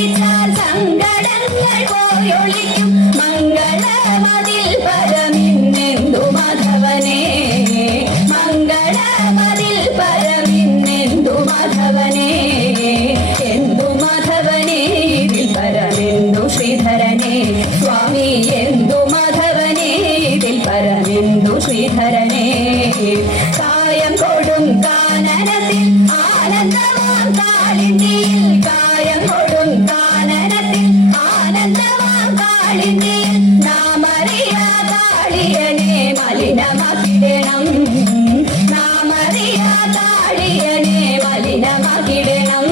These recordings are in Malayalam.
സ്മരിച്ചാൽ സങ്കടങ്ങൾ പോയൊളിക്കും മംഗളമതിൽ പരമിന്നെന്തു മാധവനെ മംഗളമതിൽ പരമിന്നെന്തു മാധവനെ എന്തു മാധവനെ ഇതിൽ പരമെന്തു ശ്രീധരനെ സ്വാമി എന്തു മാധവനെ ഇതിൽ പരമെന്തു ശ്രീധരനെ കായം കൊടും കാനനത്തിൽ ആനന്ദമാം കാളിന്തിയിൽ കായം കൊടും കാനനത്തിൽ ആനന്ദമാം കാളിന്തിയിൽ നാമറിയ കാളിയനെ മലിനമാക്കിടണം നാമറിയ കാളിയനെ മലിനമാക്കിടണം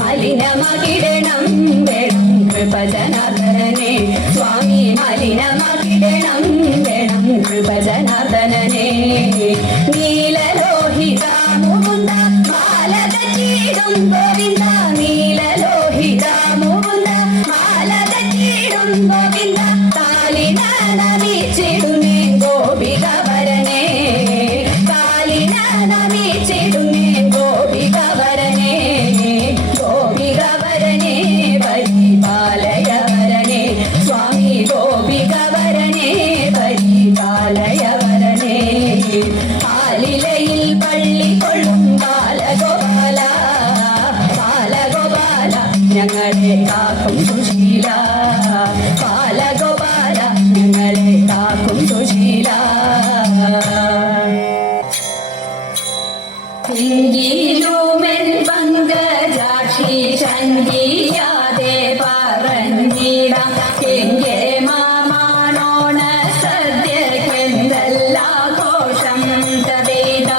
മലിനമാക്കിടണം വേണം കൃപജനാർദ്ദനനെ സ്വാമി മലിനമാക്കിടണം വേണം കൃപജനാർദ്ദനനെ നീലലോഹിത മുകുന്ദ മാലതീടും ഗോവിന്ദ നീലലോഹിത മുകുന്ദ മാലതീടും ഗോവിന്ദ കാലിനീച്ചിടുന്നേ ഗോപികവരനെ കാലിനീച്ചിടുന്നേ ഗോപികവരനെ ഗോപികവരനെ പരിപാലയവരനെ സ്വാമി ഗോപികവരനെ പരിപാലയവരനെ ആലിലയിൽ പള്ളി കൊള്ളും ബാലഗോപാല ബാലഗോപാല ഞങ്ങളെ കാക്കും സുശീല ബാലഗോപാല ഞങ്ങളെ കാക്കും സുശീല എങ്കിലുമെൻ പങ്കജാക്ഷി ചങ്കിയാതെ പറഞ്ഞിടാം എങ്കെ മാമാണോണ സദ്യക്കെന്തല്ലാഘോഷം തതേത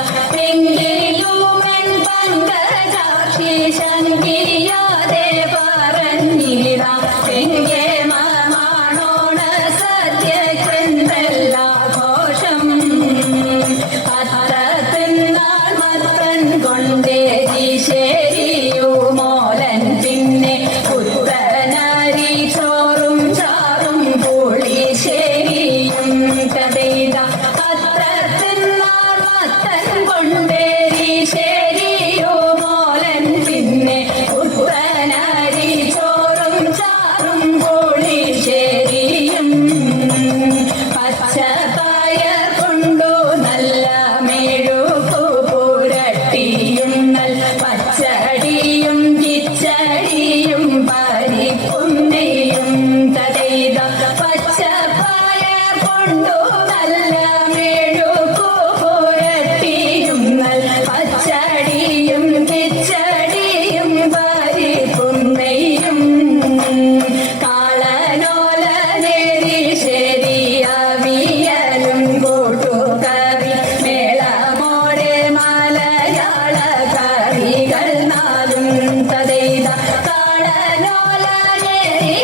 എങ്കിലുമെൻ പങ്കജാക്ഷി ചങ്കിയാതെ പറഞ്ഞിടാം എങ്കെ മാമാണോണ സദ്യക്കെന്തല്ലാഘോഷം അത്തത്തിന്നാൾ മത്രൻ കൊണ്ടേ ശരിയു മോലൻ പിന്നെ പുത്രനാരി ചോറും ചാറും പുളിശ്ശേരിയും കഥയിത അത്തത്തിന്നാൾ മത്തൻ കൊണ്ടേ ശരിയു മോലൻ പിന്നെ പുത്രനാരി ചോറും ചാറും പുളിശ്ശേരിയും പച്ചപ്പയർ കൊണ്ടു നല്ല മെഴുകു പുരട്ടിയും നല്ല പച്ചടിയും കിച്ചടിയും പരിപ്പും നെയ്യും തടയുക പച്ചപ്പയർ കൊണ്ടു നല്ല മെഴുകു പുരട്ടിയും നല്ല പച്ചടിയും കിച്ചടിയും പരിപ്പും നെയ്യും കാളനോലനേരി ശരിയവിയലും കൂട്ടുകറി മേളമോടെ മലയാള കറികൾ നാലും തതൈത കാളനോലനേരി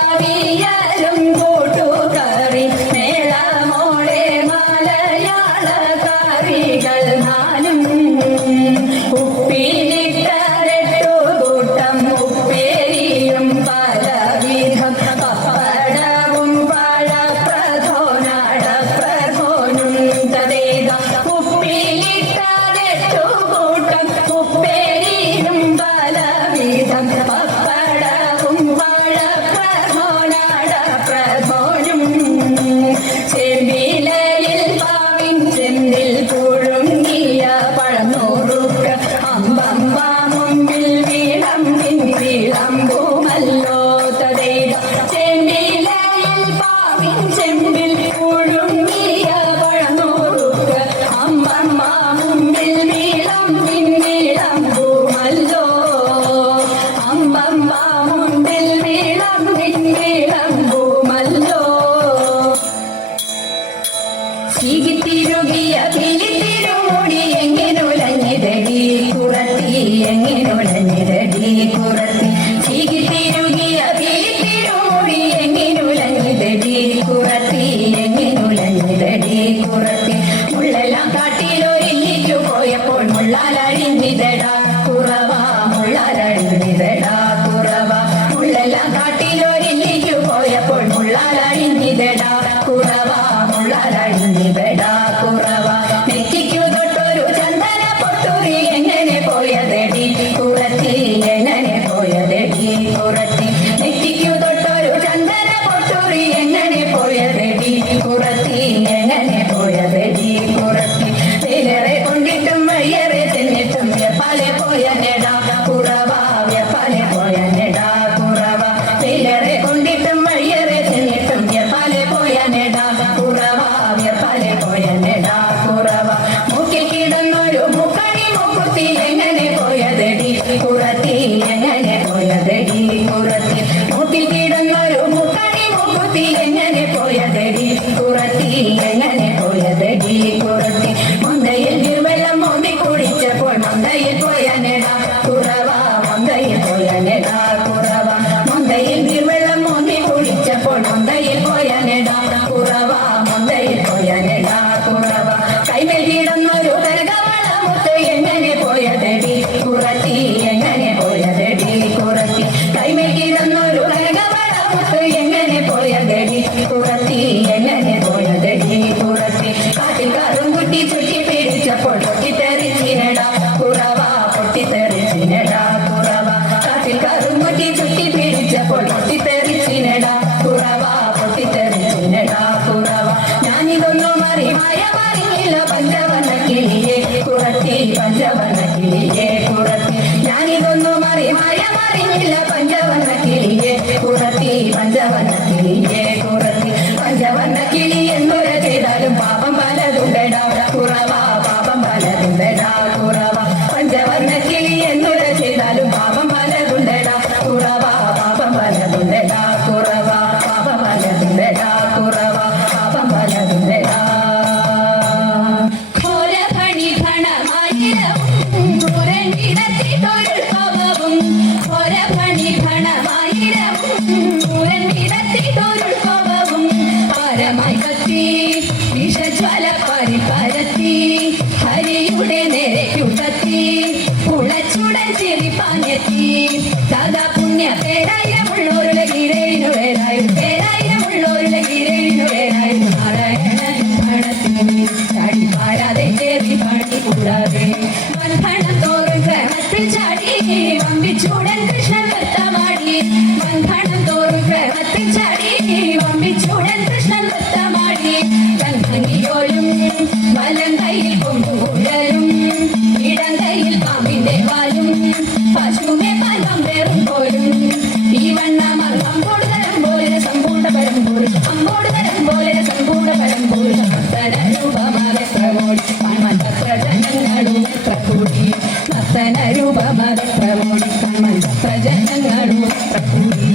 ശരിയവിയലും കൂട്ടുകറി മേളമോടെ മലയാള കറികൾ നാലും ഉപ്പിലിട്ടരട്ടു കൂട്ടം ഉപ്പേരിയും പലവിധം പപ്പടവും പഴപ്രഥോനടപ്രഥോനും തതേത ഉപ്പിലിട്ടരട്ടു കൂട്ടം ഉപ്പേരിയും പലവിധം പപ്പടവും പഴപ്രഥോനടപ്രഥോനും ചെമ്പിലയിൽ പാവിൻ ചെമ്പിൽ പുഴുങ്ങിയ പഴനൂറുക്ക അമ്പമ്പ മുമ്പിൽ വിളമ്പിൻ വിളമ്പുമല്ലോ തതേത ചെമ്പിലയിൽ പാവിൻ ചെമ്പിൽ പുഴുങ്ങിയ പഴനൂറുക്ക അമ്പമ്മ മുമ്പിൽ വിളമ്പിൻ വിളമ്പുമല്ലോ അമ്പമ്മ മുമ്പിൽ വിളമ്പിൻ വിളമ്പുമല്ലോ ചീകിത്തിരുകിയ തിരിത്തിരുമുടി എങ്ങിനുലഞ്ഞിരടി കുറത്തി എങ്ങിനുലഞ്ഞിരടി കുറത്തി ചീകിത്തിരുകിയ തിരിത്തിരുമുടി എങ്ങിനുലഞ്ഞിരടി കുറത്തി എങ്ങിനുലഞ്ഞിരടി കുറത്തി മുള്ളെല്ലാം കാട്ടിലൊരിഞ്ഞിട്ടു പോയപ്പോൾ മുള്ളാലടിഞ്ഞിതടാ കുറവാ മുള്ളാലടിഞ്ഞിതടാ കുറവ പോയനെടാ കുറവ മൊന്തയിൽ നീർവെള്ളം മോന്തി കുളിച്ചപ്പോൾ മൊന്തയിൽ പോയനെടാ കുറവ മൊന്തയിൽ പോയനെടാ കുറവ കൈമേൽ കിടന്നൊരു കനകവളമുത്ത് എങ്ങനെ പോയതെടി കുറത്തി എങ്ങനെ പോയതെടി കുറത്തി കൈമേൽ കിടന്നൊരു കനകവളമുത്ത് എങ്ങനെ പോയതെടി കുറത്തി എങ്ങനെ പോയതെടി കുറത്തി കാട്ടിൽ കറുംകുട്ടി ചുറ്റി പിടിച്ചപ്പോൾ പൊട്ടിത്തെറിച്ചിനടാ കുറവ പൊട്ടിത്തെറിച്ചിനടാ കുറവ കാട്ടിൽ കറുംകുട്ടി ചുറ്റി പിടിച്ചപ്പോൾ പൊട്ടിത്തെറിച്ചിനടാ കുറവ പൊട്ടിത്തെറിച്ചിനടാ കുറവ ഞാനിതൊന്നും മറിയില്ല പഞ്ചവർണ്ണ കിളിയെ കുറത്തി പഞ്ചവർണ്ണ കിളിയെ കുറത്തി ഞാനിതൊന്നും മറിയില്ല പഞ്ചവർണ്ണ കിളിയെ കുറത്തി പഞ്ചവർണ്ണ കിളിയെ കുറത്തി പഞ്ചവർണ്ണ കിളി എന്തുര ചെയ്താലും പാപം പലതുണ്ടടാ കുറവ പാപം പലതുണ്ടടാ കുറവ പഞ്ചവർണ്ണ കിളി എന്തുര ചെയ്താലും പാപം പലതുണ്ടടാ കുറവ പാപം പലതുണ്ടടാ കുറവ പാപം പലതുണ്ടടാ കുറവ പാപം പലതുണ്ടടാ ഹരിയുടെ നേരെയുടത്തി പുളച്ചുടൻ ചിരിപ്പാഞ്ഞെത്തി സദാ പുണ്യ പേരായിരമുള്ളോരുടെ ഗിരയിനു പേരായിരമുള്ളോരുടെ ഗിരയിനു പേരായിരുന്നു നാരായണൻ പണത്തിന് ചാടി പാരാതെ ചേരി പണി കൂടാതെ ബന്ധനം തോറും ക്രമത്തിൽ ചാടി വമ്പിച്ചൂടൻ കൃഷ്ണൻ നൃത്തമാടി ബന്ധനം തോറും ക്രമത്തിൽ ചാടി വമ്പിച്ചൂടൻ കൃഷ്ണൻ നൃത്തമാടി കൺഭംഗിയോലും വലം കയ്യിൽ കൊണ്ടുകുഴലും ഇടം കയ്യിൽ പാമ്പിന്റെ വാലും പശുവിനെ പലം പേറും പോലും ഈ വണ്ണമർ അമ്പോട് തരം പോലെ സമ്പൂർണ്ണ പരമ്പൂർ അമ്പോട് തരം പോലെ സമ്പൂർണ്ണ പരമ്പൂർ നർത്തന രൂപമാകെ പ്രമോടി കൺമന്ത പ്രജനങ്ങളും പ്രകൂടി നർത്തന രൂപമാകെ പ്രമോടി കൺമന്ത പ്രജനങ്ങളും പ്രകൂടി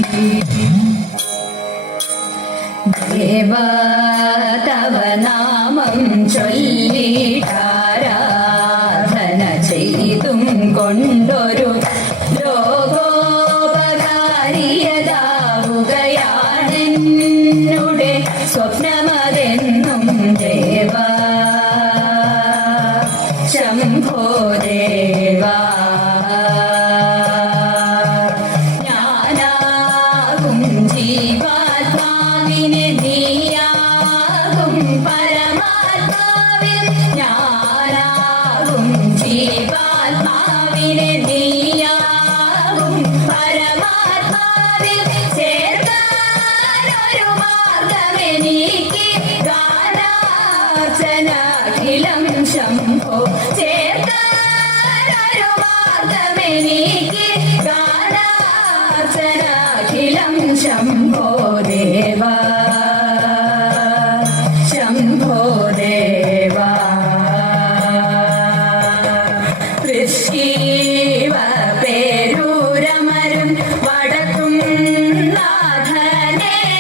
ദേവാ തവ നാമം ചൊല്ലിടാരാധന ചെയ്തും കൊണ്ടൊരു ലോകോപകാരിയതാവുകയാണെന്നുടെ സ്വപ്നമതെന്നും ദേവാ ശംഭോ ദേവാ ഞാനാകും ജീവാത്മാവിനെ നീയാകും പരമാത്മാവിൽ ഞാനാകും ജീവാത്മാവിനെ നീയാകും പരമാത്മാവിൽ ചേർക്കാനൊരു മാർഗമെനിക്ക് ഗാനാർച്ചനാഖിലം ശംഭോ ചേർക്കാനൊരു മാർഗമെനിക്ക് ഗാനാർച്ചനാഖിലം ശംഭോ ദേവാ ശംഭോ ദേവാ കൃഷ്ണീവ പേരൂരമരും വടക്കും നാഥനെയെന്നും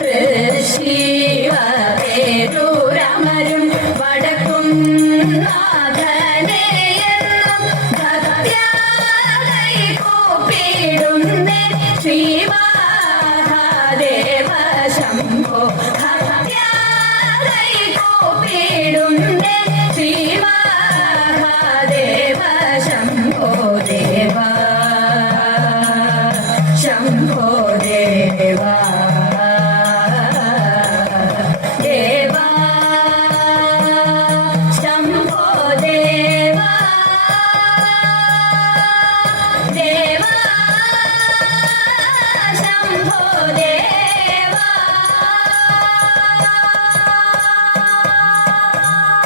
കൃഷ്ണീവ പേരൂരമരും വടക്കും നാഥനെയെന്നും ഭക്ത്യാകൈ കൂപ്പിടുന്നേ ശ്രീവാ